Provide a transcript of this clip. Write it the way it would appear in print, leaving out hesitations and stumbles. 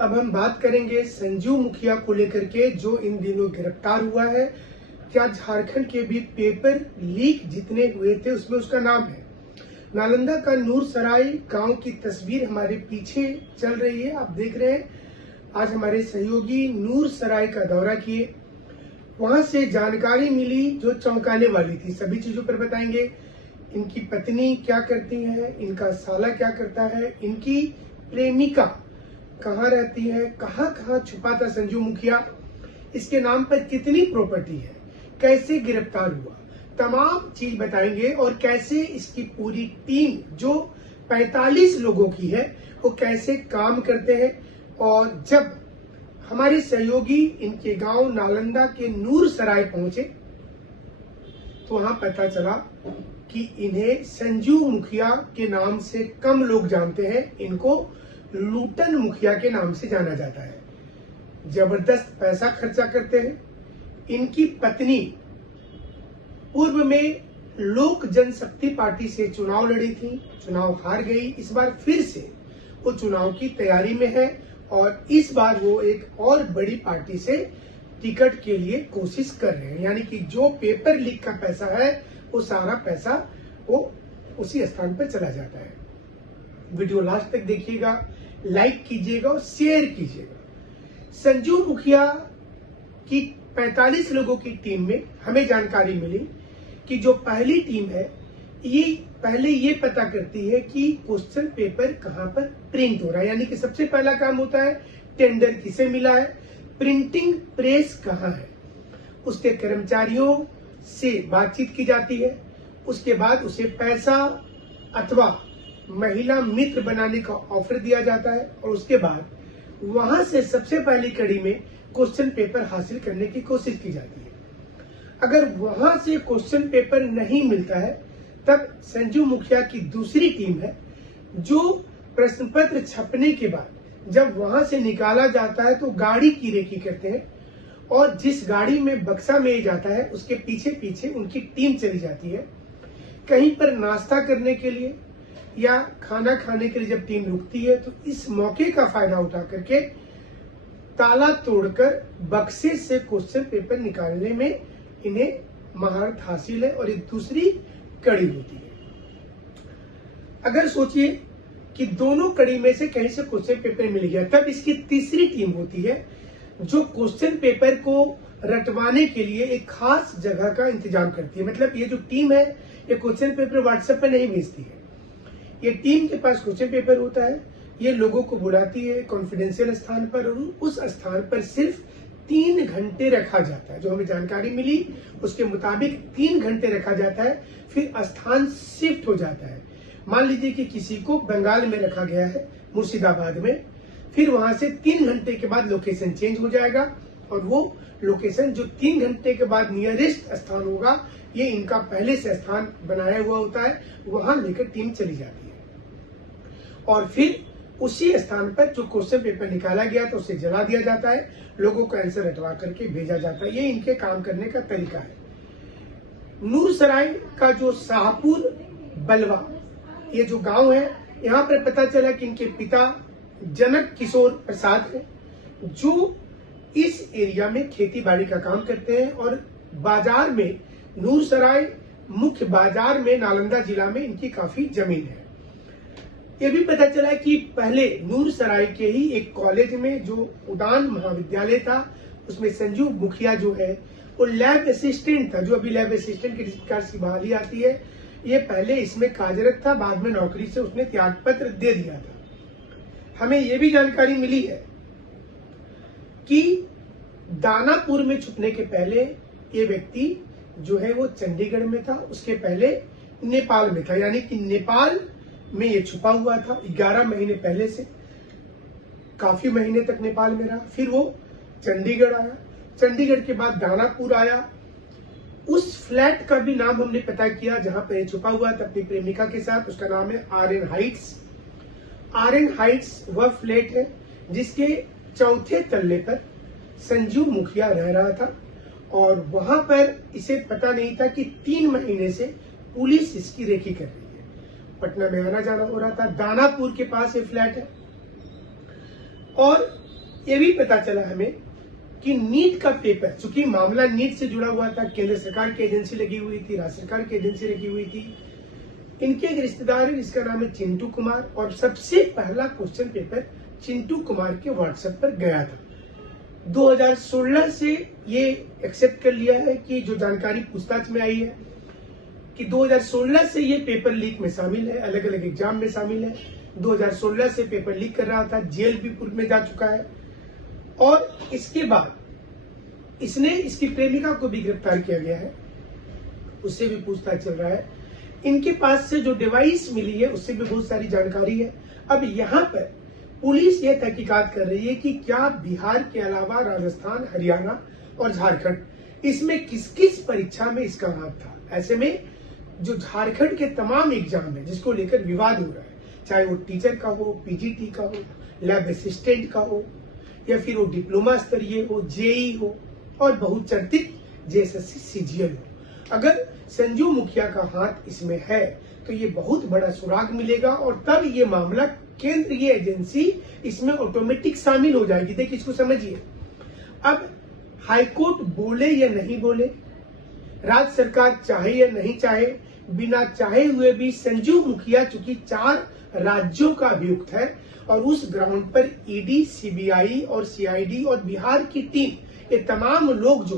अब हम बात करेंगे संजू मुखिया को लेकर के, जो इन दिनों गिरफ्तार हुआ है। क्या झारखंड के भी पेपर लीक जितने हुए थे उसमें उसका नाम है। नालंदा का नूरसराय गांव की तस्वीर हमारे पीछे चल रही है, आप देख रहे हैं। आज हमारे सहयोगी नूरसराय का दौरा किए, वहां से जानकारी मिली जो चौंकाने वाली थी। सभी चीजों पर बताएंगे। इनकी पत्नी क्या करती है, इनका साला क्या करता है, इनकी प्रेमिका कहाँ रहती है, कहाँ कहाँ छुपा था संजू मुखिया, इसके नाम पर कितनी प्रॉपर्टी है, कैसे गिरफ्तार हुआ, तमाम चीज बताएंगे। और कैसे इसकी पूरी टीम जो 45 लोगों की है वो कैसे काम करते हैं। और जब हमारे सहयोगी इनके गांव नालंदा के नूरसराय पहुंचे तो वहां पता चला कि इन्हें संजू मुखिया के नाम से कम लोग जानते हैं, इनको लूटन मुखिया के नाम से जाना जाता है। जबरदस्त पैसा खर्चा करते हैं। इनकी पत्नी पूर्व में लोक जनशक्ति पार्टी से चुनाव लड़ी थी, चुनाव हार गई। इस बार फिर से वो चुनाव की तैयारी में है और इस बार वो एक और बड़ी पार्टी से टिकट के लिए कोशिश कर रहे हैं। यानी कि जो पेपर लीक का पैसा है वो सारा पैसा वो उसी स्थान पर चला जाता है। वीडियो लास्ट तक देखिएगा, लाइक कीजिएगा और शेयर कीजिएगा। संजू मुखिया की 45 लोगों की टीम में हमें जानकारी मिली कि जो पहली टीम है ये पहले ये पता करती है कि क्वेश्चन पेपर कहाँ पर प्रिंट हो रहा है। यानी कि सबसे पहला काम होता है टेंडर किसे मिला है, प्रिंटिंग प्रेस कहाँ है, उसके कर्मचारियों से बातचीत की जाती है। उसके बाद उसे पैसा अथवा महिला मित्र बनाने का ऑफर दिया जाता है और उसके बाद वहां से सबसे पहली कड़ी में क्वेश्चन पेपर हासिल करने की कोशिश की जाती है। अगर वहां से क्वेश्चन पेपर नहीं मिलता है तब संजू मुखिया की दूसरी टीम है जो प्रश्न पत्र छपने के बाद जब वहां से निकाला जाता है तो गाड़ी की रेकी करते हैं और जिस गाड़ी में बक्सा में जाता है उसके पीछे पीछे उनकी टीम चली जाती है। कहीं पर नाश्ता करने के लिए या खाना खाने के लिए जब टीम रुकती है तो इस मौके का फायदा उठा करके ताला तोड़कर बक्से से क्वेश्चन पेपर निकालने में इन्हें महारत हासिल है और एक दूसरी कड़ी होती है। अगर सोचिए कि दोनों कड़ी में से कहीं से क्वेश्चन पेपर मिल गया, तब इसकी तीसरी टीम होती है जो क्वेश्चन पेपर को रटवाने के लिए एक खास जगह का इंतजाम करती है। मतलब ये जो टीम है ये क्वेश्चन पेपर व्हाट्सएप पर नहीं भेजती है, ये टीम के पास क्वेश्चन पेपर होता है, ये लोगों को बुलाती है कॉन्फिडेंशियल स्थान पर और उस स्थान पर सिर्फ 3 घंटे रखा जाता है। जो हमें जानकारी मिली उसके मुताबिक 3 घंटे रखा जाता है, फिर स्थान शिफ्ट हो जाता है। मान लीजिए कि किसी को बंगाल में रखा गया है, मुर्शिदाबाद में, फिर वहां से 3 घंटे के बाद लोकेशन चेंज हो जाएगा और वो लोकेशन जो 3 घंटे के बाद नियरेस्ट स्थान होगा, ये इनका पहले से स्थान बनाया हुआ होता है, वहां लेकर टीम चली जाती है और फिर उसी स्थान पर जो क्वेश्चन पेपर निकाला गया तो उसे जला दिया जाता है, लोगों को आंसर रटवा करके भेजा जाता है। ये इनके काम करने का तरीका है। नूरसराय का जो शाहपुर बलवा ये जो गांव है, यहाँ पर पता चला कि इनके पिता जनक किशोर प्रसाद है जो इस एरिया में खेती बाड़ी का काम करते हैं और बाजार में नूरसराय मुख्य बाजार में नालंदा जिला में इनकी काफी जमीन है। ये भी पता चला कि पहले नूरसराय के ही एक कॉलेज में जो उड़ान महाविद्यालय था उसमें संजू मुखिया जो है वो लैब असिस्टेंट था। जो अभी लैब असिस्टेंट की प्रकार से बहाली आती है, ये पहले इसमें कार्यरत था, बाद में नौकरी से उसने त्यागपत्र दे दिया था। हमें ये भी जानकारी मिली है कि दानापुर में छुपने के पहले ये व्यक्ति जो है वो चंडीगढ़ में था, उसके पहले नेपाल में था। यानी कि नेपाल में ये छुपा हुआ था 11 महीने पहले से, काफी महीने तक नेपाल में रहा। फिर वो चंडीगढ़ आया, चंडीगढ़ के बाद दानापुर आया। उस फ्लैट का भी नाम हमने पता किया जहां पर ये छुपा हुआ था अपनी प्रेमिका के साथ, उसका नाम है आर्यन हाइट्स। आर्यन हाइट्स वह फ्लैट है जिसके चौथे तल्ले पर संजू मुखिया रह रहा था और वहां पर इसे पता नहीं था कि 3 महीने से पुलिस इसकी रेकी कर रही है। पटना में आना जाना हो रहा था। दानापुर के पास ये फ्लैट है और ये भी पता चला हमें कि नीट का पेपर, चूंकि मामला नीट से जुड़ा हुआ था, केंद्र सरकार की एजेंसी लगी हुई थी, राज्य सरकार की एजेंसी लगी हुई थी, इनके एक रिश्तेदार है जिसका नाम है चिंटू कुमार, और सबसे पहला क्वेश्चन पेपर चिंटू कुमार के व्हाट्सएप पर गया था। 2016 से ये एक्सेप्ट कर लिया है कि जो जानकारी पूछताछ में आई है कि 2016 से ये पेपर लीक में शामिल है, अलग अलग एग्जाम में शामिल है। 2016 से पेपर लीक कर रहा था, जेल भी पूर्व में जा चुका है, और इसके बाद इसने इसकी प्रेमिका को भी गिरफ्तार किया गया है, उससे भी पूछताछ चल रहा है। इनके पास से जो डिवाइस मिली है उससे भी बहुत सारी जानकारी है। अब यहाँ पर पुलिस ये तहकीकात कर रही है कि क्या बिहार के अलावा राजस्थान, हरियाणा और झारखंड, इसमें किस किस परीक्षा में इसका हाथ था। ऐसे में जो झारखंड के तमाम एग्जाम है जिसको लेकर विवाद हो रहा है, चाहे वो टीचर का हो, पीजीटी का हो, लैब असिस्टेंट का हो, या फिर वो डिप्लोमा स्तरीय हो, जेई हो, और बहुचर्चित जेएसएससी सीजीएल हो, अगर संजू मुखिया का हाथ इसमें है तो ये बहुत बड़ा सुराग मिलेगा, और तब ये मामला केंद्रीय एजेंसी इसमें ऑटोमेटिक शामिल हो जाएगी। देखिए, इसको समझिए। अब हाईकोर्ट बोले या नहीं बोले, राज्य सरकार चाहे या नहीं चाहे, बिना चाहे हुए भी संजू मुखिया चूंकि 4 राज्यों का अभियुक्त है, और उस ग्राउंड पर ईडी, सीबीआई और सीआईडी और बिहार की टीम, ये तमाम लोग जो